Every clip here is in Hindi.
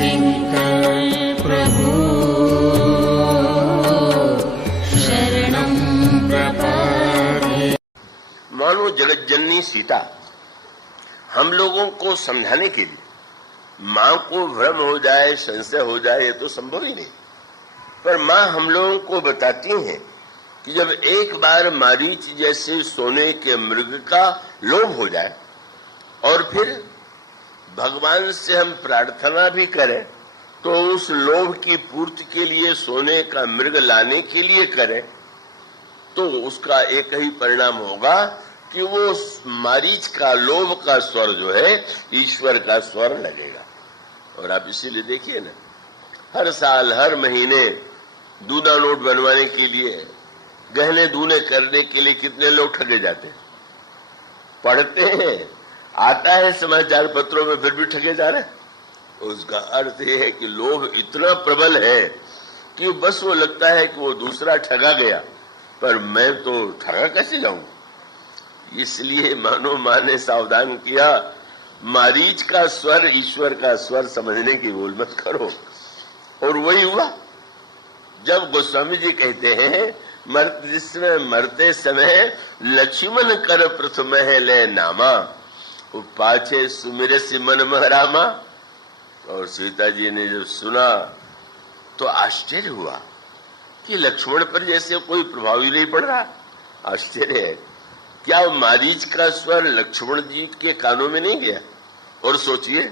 किंकर प्रभु शरणं प्रपद्ये। मानो जगत जननी सीता हम लोगों को समझाने के लिए, माँ को भ्रम हो जाए, संशय हो जाए, ये तो संभव ही नहीं, पर माँ हम लोगों को बताती हैं कि जब एक बार मारीच जैसे सोने के मृग का लोभ हो जाए और फिर भगवान से हम प्रार्थना भी करें तो उस लोभ की पूर्ति के लिए सोने का मृग लाने के लिए करें, तो उसका एक ही परिणाम होगा कि वो मारीच का लोभ का स्वर जो है ईश्वर का स्वर लगेगा। और आप इसीलिए देखिए ना, हर साल हर महीने दूना नोट बनवाने के लिए, गहने दूने करने के लिए कितने लोग ठगे जाते हैं। पढ़ते हैं, आता है समाचार पत्रों में, फिर भी ठगे जा रहे हैं। उसका अर्थ यह है कि लोभ इतना प्रबल है कि बस वो लगता है कि वो दूसरा ठगा गया, पर मैं तो ठगा कैसे जाऊं। इसलिए मानो माँ ने सावधान किया, मारीच का स्वर ईश्वर का स्वर समझने की भूल मत करो। और वही हुआ जब गोस्वामी जी कहते हैं जिसमें मरते समय लक्ष्मण कर प्रथम है ले नामा, वो पाछे सुमिर सिमन महरामा। और सीता जी ने जब सुना तो आश्चर्य हुआ कि लक्ष्मण पर जैसे कोई प्रभाव ही नहीं पड़ रहा। आश्चर्य है, क्या मारीच का स्वर लक्ष्मण जी के कानों में नहीं गया? और सोचिए,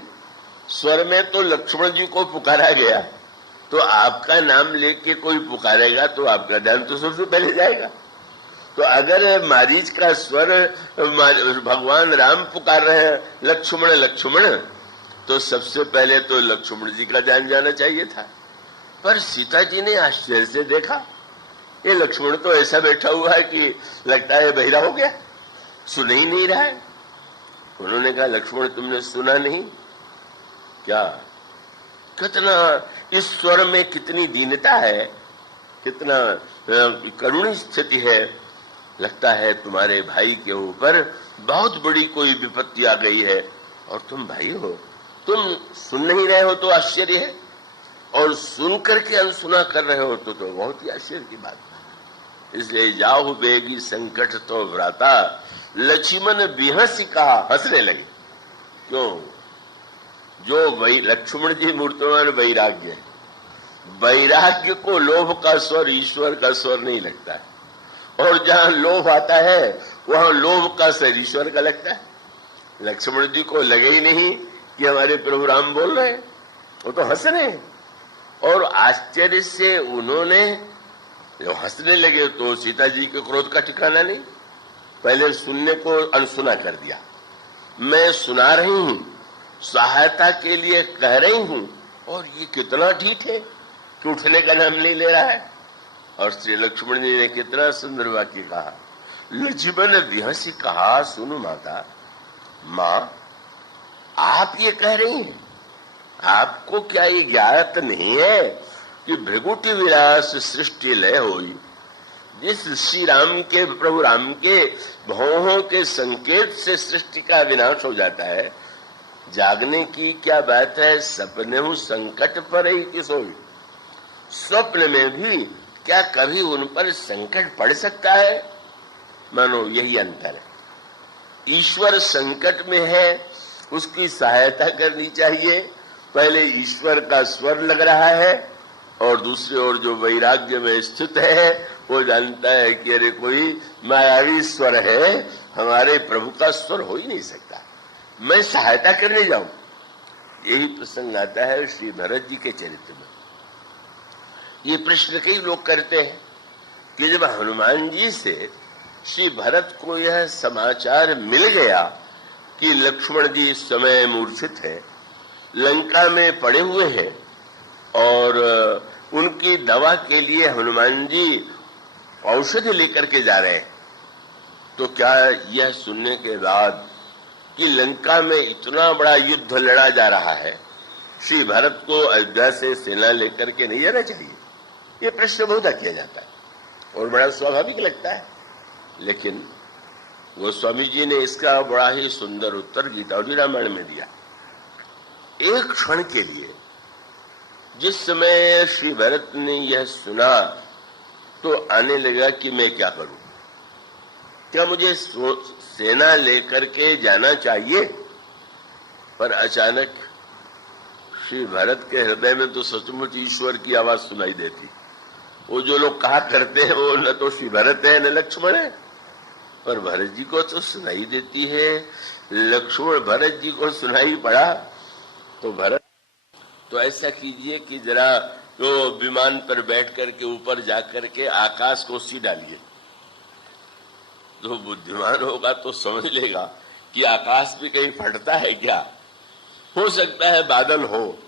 स्वर में तो लक्ष्मण जी को पुकारा गया, तो आपका नाम लेके कोई पुकारेगा तो आपका ध्यान तो सबसे पहले जाएगा। तो अगर मारीच का स्वर भगवान राम पुकार रहे हैं लक्ष्मण लक्ष्मण, तो सबसे पहले तो लक्ष्मण जी का ध्यान जाना चाहिए था। पर सीता जी ने आश्चर्य से देखा, ये लक्ष्मण तो ऐसा बैठा हुआ है कि लगता है बहिरा हो गया, सुन ही नहीं रहा है। उन्होंने कहा, लक्ष्मण तुमने सुना नहीं क्या? कितना इस स्वर में कितनी दीनता है, कितना करुणी स्थिति है। लगता है तुम्हारे भाई के ऊपर बहुत बड़ी कोई विपत्ति आ गई है, और तुम भाई हो, तुम सुन नहीं रहे हो तो आश्चर्य है, और सुन करके अनसुना कर रहे हो तो बहुत ही आश्चर्य की बात है। इसलिए जाहु बेगी संकट तो व्राता, लक्ष्मण बिहसी कहा, हंसने लगे। क्यों? जो वही लक्ष्मण जी मूर्तिमान वैराग्य है, वैराग्य को लोभ का स्वर ईश्वर का स्वर नहीं लगता है, और जहां लोभ आता है वहां लोभ का स्वर ईश्वर का लगता है। लक्ष्मण जी को लगे ही नहीं कि हमारे प्रभु राम बोल रहे हैं, वो तो हंस रहे हैं। और आश्चर्य से उन्होंने जो हंसने लगे तो सीता जी के क्रोध का ठिकाना नहीं। पहले सुनने को अनसुना कर दिया, मैं सुना रही हूं, सहायता के लिए कह रही हूं, और ये कितना ढीठ है कि उठने का नाम नहीं ले रहा है। और श्री लक्ष्मण जी ने कितना सुंदर वाक्य कहा, लक्ष्मण बिहसी कहा, सुनो माता, माँ आप ये कह रही हैं, आपको क्या ये ज्ञात नहीं है कि भृगुटी विलास सृष्टि लय होई। जिस श्री राम के प्रभु राम के भौहों के संकेत से सृष्टि का विनाश हो जाता है, जागने की क्या बात है, सपने हूं संकट पर ही किस हो। स्वप्न में भी क्या कभी उन पर संकट पड़ सकता है? मानो यही अंतर है। ईश्वर संकट में है, उसकी सहायता करनी चाहिए। पहले ईश्वर का स्वर लग रहा है, और दूसरी ओर जो वैराग्य में स्थित है वो जानता है कि अरे कोई मायावी स्वर है, हमारे प्रभु का स्वर हो ही नहीं सकता, मैं सहायता करने जाऊं। यही प्रसंग आता है श्री भरत जी के चरित्र में। ये प्रश्न कई लोग करते हैं कि जब हनुमान जी से श्री भरत को यह समाचार मिल गया कि लक्ष्मण जी इस समय मूर्छित है, लंका में पड़े हुए हैं, और उनकी दवा के लिए हनुमान जी औषधि लेकर के जा रहे हैं, तो क्या यह सुनने के बाद कि लंका में इतना बड़ा युद्ध लड़ा जा रहा है, श्री भरत को अयोध्या से सेना लेकर के नहीं जाना चाहिए? ये प्रश्न बहुधा किया जाता है और बड़ा स्वाभाविक लगता है। लेकिन गोस्वामी जी ने इसका बड़ा ही सुंदर उत्तर गीता और रामायण में दिया। एक क्षण के लिए जिस समय श्री भरत ने यह सुना तो आने लगा कि मैं क्या करूं, क्या मुझे सेना लेकर के जाना चाहिए। पर अचानक श्री भरत के हृदय में तो सचमुच ईश्वर की आवाज सुनाई देती। वो जो लोग कहा करते हैं वो न तो श्री भरत है न लक्ष्मण है, पर भरत जी को तो सुनाई देती है। लक्ष्मण भरत जी को सुनाई पड़ा तो भरत, तो ऐसा कीजिए कि जरा तो विमान पर बैठ करके ऊपर जाकर के आकाश को सी डालिए। जो बुद्धिमान होगा तो समझ लेगा कि आकाश भी कहीं फटता है क्या। हो सकता है बादल हो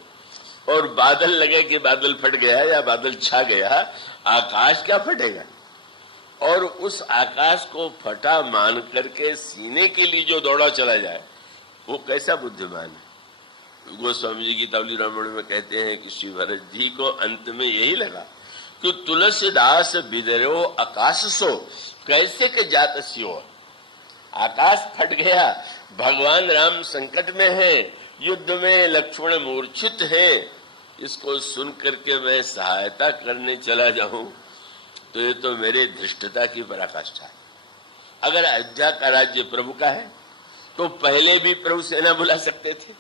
और बादल लगे कि बादल फट गया या बादल छा गया, आकाश क्या फटेगा। और उस आकाश को फटा मान करके सीने के लिए जो दौड़ा चला जाए वो कैसा बुद्धिमान है। गोस्वामी जी की तावली रामायण में कहते हैं कि श्री भरत जी को अंत में यही लगा कि तुलसीदास बिदरो आकाश सो कैसे के जात सियो। आकाश फट गया, भगवान राम संकट में है, युद्ध में लक्ष्मण मूर्छित है, इसको सुन करके मैं सहायता करने चला जाऊं तो ये तो मेरे धृष्टता की पराकाष्ठा है। अगर अयोध्या का राज्य प्रभु का है तो पहले भी प्रभु सेना बुला सकते थे,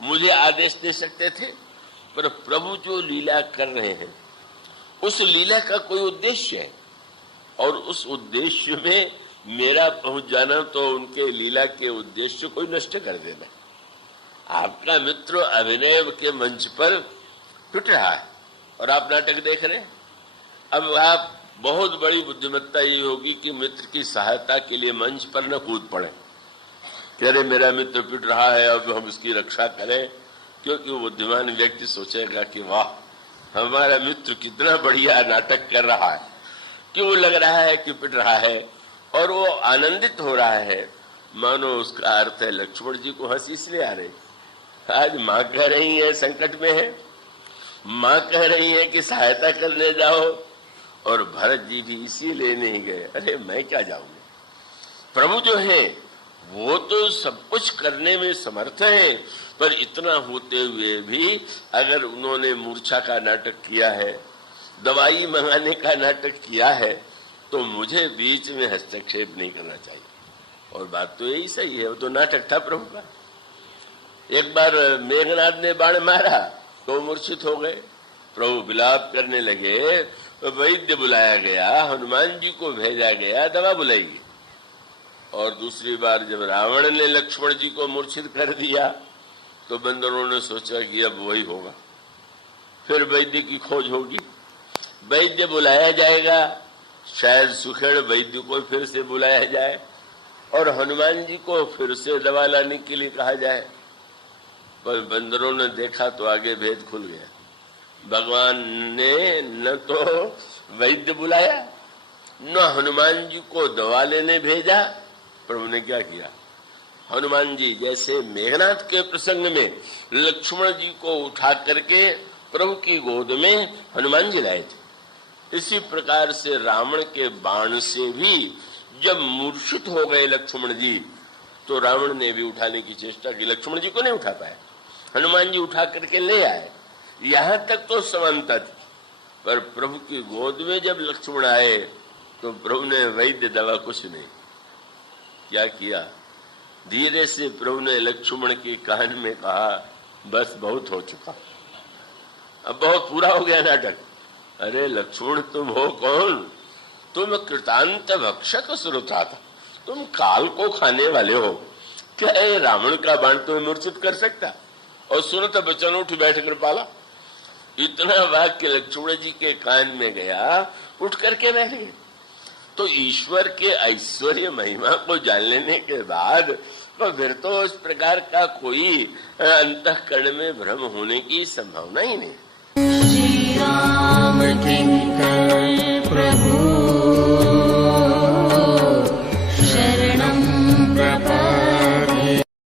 मुझे आदेश दे सकते थे, पर प्रभु जो लीला कर रहे हैं उस लीला का कोई उद्देश्य है और उस उद्देश्य में मेरा पहुंच जाना तो उनके लीला के उद्देश्य को नष्ट कर देना। आपका मित्र अभिनय के मंच पर टूट रहा है और आप नाटक देख रहे हैं। अब आप बहुत बड़ी बुद्धिमत्ता ये होगी कि मित्र की सहायता के लिए मंच पर न कूद पड़े कि अरे मेरा मित्र पिट रहा है अब हम इसकी रक्षा करें, क्योंकि वो बुद्धिमान व्यक्ति सोचेगा कि वाह हमारा मित्र कितना बढ़िया नाटक कर रहा है, कि वो लग रहा है कि पिट रहा है और वो आनंदित हो रहा है। मानो उसका अर्थ है लक्ष्मण जी को हंसी इसलिए आ रही, आज माँ कह रही है संकट में है, माँ कह रही है कि सहायता करने जाओ, और भरत जी भी इसीलिए नहीं गए। अरे मैं क्या जाऊंगा, प्रभु जो है वो तो सब कुछ करने में समर्थ है, पर इतना होते हुए भी अगर उन्होंने मूर्छा का नाटक किया है, दवाई मंगाने का नाटक किया है, तो मुझे बीच में हस्तक्षेप नहीं करना चाहिए। और बात तो यही सही है, वो तो नाटक था प्रभु का। एक बार मेघनाद ने बाण मारा तो मूर्छित हो गए, प्रभु विलाप करने लगे, वैद्य बुलाया गया, हनुमान जी को भेजा गया, दवा बुलाई गई। और दूसरी बार जब रावण ने लक्ष्मण जी को मूर्छित कर दिया तो बंदरों ने सोचा कि अब वही होगा, फिर वैद्य की खोज होगी, वैद्य बुलाया जाएगा, शायद सुखेड़ वैद्य को फिर से बुलाया जाए और हनुमान जी को फिर से दवा लाने के लिए कहा जाए। पर बंदरों ने देखा तो आगे भेद खुल गया। भगवान ने न तो वैद्य बुलाया न हनुमान जी को दवा लेने भेजा। प्रभु ने क्या किया, हनुमान जी जैसे मेघनाथ के प्रसंग में लक्ष्मण जी को उठा करके प्रभु की गोद में हनुमान जी लाए थे, इसी प्रकार से रावण के बाण से भी जब मूर्छित हो गए लक्ष्मण जी तो रावण ने भी उठाने की चेष्टा की, लक्ष्मण जी को नहीं उठा पाए, हनुमान जी उठा करके ले आए। यहां तक तो समानता थी, पर प्रभु की गोद में जब लक्ष्मण आए तो प्रभु ने वैद्य दवा कुछ नहीं, क्या किया, धीरे से प्रभु ने लक्ष्मण के कान में कहा, बस बहुत हो चुका, अब बहुत पूरा हो गया नाटक। अरे लक्ष्मण तुम हो कौन, तुम कृतांत भक्षक श्रोता था, तुम काल को खाने वाले हो, क्या रावण का बाण तुम्हें मूर्छित कर सकता। और सुनत बचन उठ बैठ कर पाला, इतना वाक्य लक्ष्मण जी के कान में गया, उठ करके बैठ गए। तो ईश्वर के ऐश्वर्य महिमा को जान लेने के बाद तो फिर तो इस प्रकार का कोई अंतःकरण में भ्रम होने की संभावना ही नहीं। श्री राम किंकर प्रभु